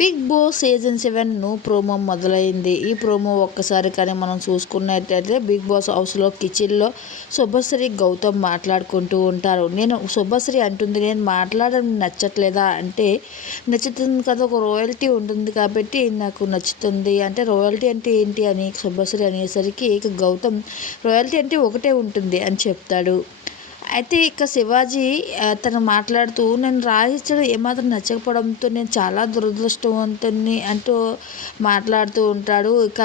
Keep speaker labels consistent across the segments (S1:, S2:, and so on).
S1: Big Boss season seven promo మొదలైంది. ఈ promo ఒక్కసారి కానీ మనం చూసుకున్నట్టయితే బిగ్ బాస్ హౌస్లో కిచెన్లో శుభశ్రీ గౌతమ్ మాట్లాడుకుంటూ ఉంటారు. నేను శుభశ్రీ అంటుంది నేను మాట్లాడడం నచ్చట్లేదా అంటే నచ్చుతుంది కదా ఒక రాయల్టీ ఉంటుంది కాబట్టి నాకు నచ్చుతుంది. అంటే రాయల్టీ అంటే ఏంటి అని శుభశ్రీ అనేసరికి ఇక గౌతమ్ రాయల్టీ అంటే ఒకటే ఉంటుంది అని చెప్తాడు. అయితే ఇక శివాజీ తను మాట్లాడుతూ నేను రాయించడం ఏమాత్రం నచ్చకపోవడంతో నేను చాలా దురదృష్టవంతుని అంటూ మాట్లాడుతూ ఉంటాడు. ఇక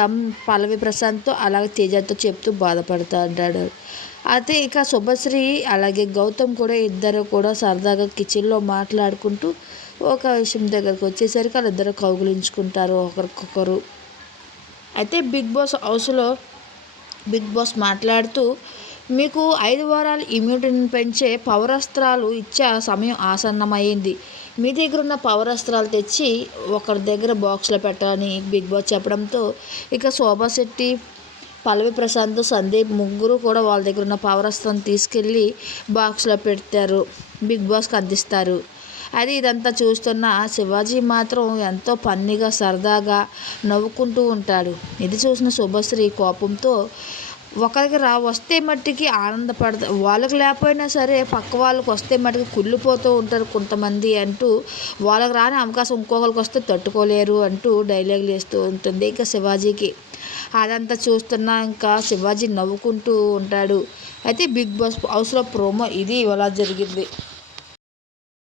S1: పల్లవి ప్రశాంత్తో అలాగే తేజతో చెప్తూ బాధపడుతూ ఉంటాడు. అయితే ఇక శుభశ్రీ అలాగే గౌతమ్ కూడా ఇద్దరు కూడా సరదాగా కిచెన్లో మాట్లాడుకుంటూ ఒక విషయం దగ్గరకు వచ్చేసరికి వాళ్ళిద్దరు కౌగులించుకుంటారు ఒకరికొకరు. అయితే బిగ్ బాస్ హౌస్లో బిగ్ బాస్ మాట్లాడుతూ మీకు ఐదు వారాలు ఇమ్యూనిటీని పెంచే పవరస్త్రాలు ఇచ్చే సమయం ఆసన్నమైంది. మీ దగ్గర ఉన్న పవరస్త్రాలు తెచ్చి ఒకరి దగ్గర బాక్స్లో పెట్టాలని బిగ్ బాస్ చెప్పడంతో ఇక శోభా శెట్టి పల్లవి ప్రశాంత్ సందీప్ ముగ్గురు కూడా వాళ్ళ దగ్గర ఉన్న పవరస్త్రం తీసుకెళ్ళి బాక్స్లో పెడతారు. బిగ్ బాస్కి అందిస్తారు. అది ఇదంతా చూస్తున్న శివాజీ మాత్రం ఎంతో పన్నిగా సరదాగా నవ్వుకుంటూ ఉంటాడు. ఇది చూసిన శుభశ్రీ కోపంతో ఒకరికి రా వస్తే మట్టికి ఆనందపడతారు వాళ్ళకి లేకపోయినా సరే పక్క వాళ్ళకి వస్తే మట్టికి కుళ్ళిపోతూ ఉంటారు కొంతమంది అంటూ వాళ్ళకి రాని అవకాశం ఇంకొకరికి వస్తే తట్టుకోలేరు అంటూ డైలాగులు వేస్తూ ఉంటుంది ఇక శివాజీకి. అదంతా చూస్తున్నా ఇంకా శివాజీ నవ్వుకుంటూ ఉంటాడు. అయితే బిగ్ బాస్ హౌస్లో ప్రోమో ఇది ఇవాళ జరిగింది.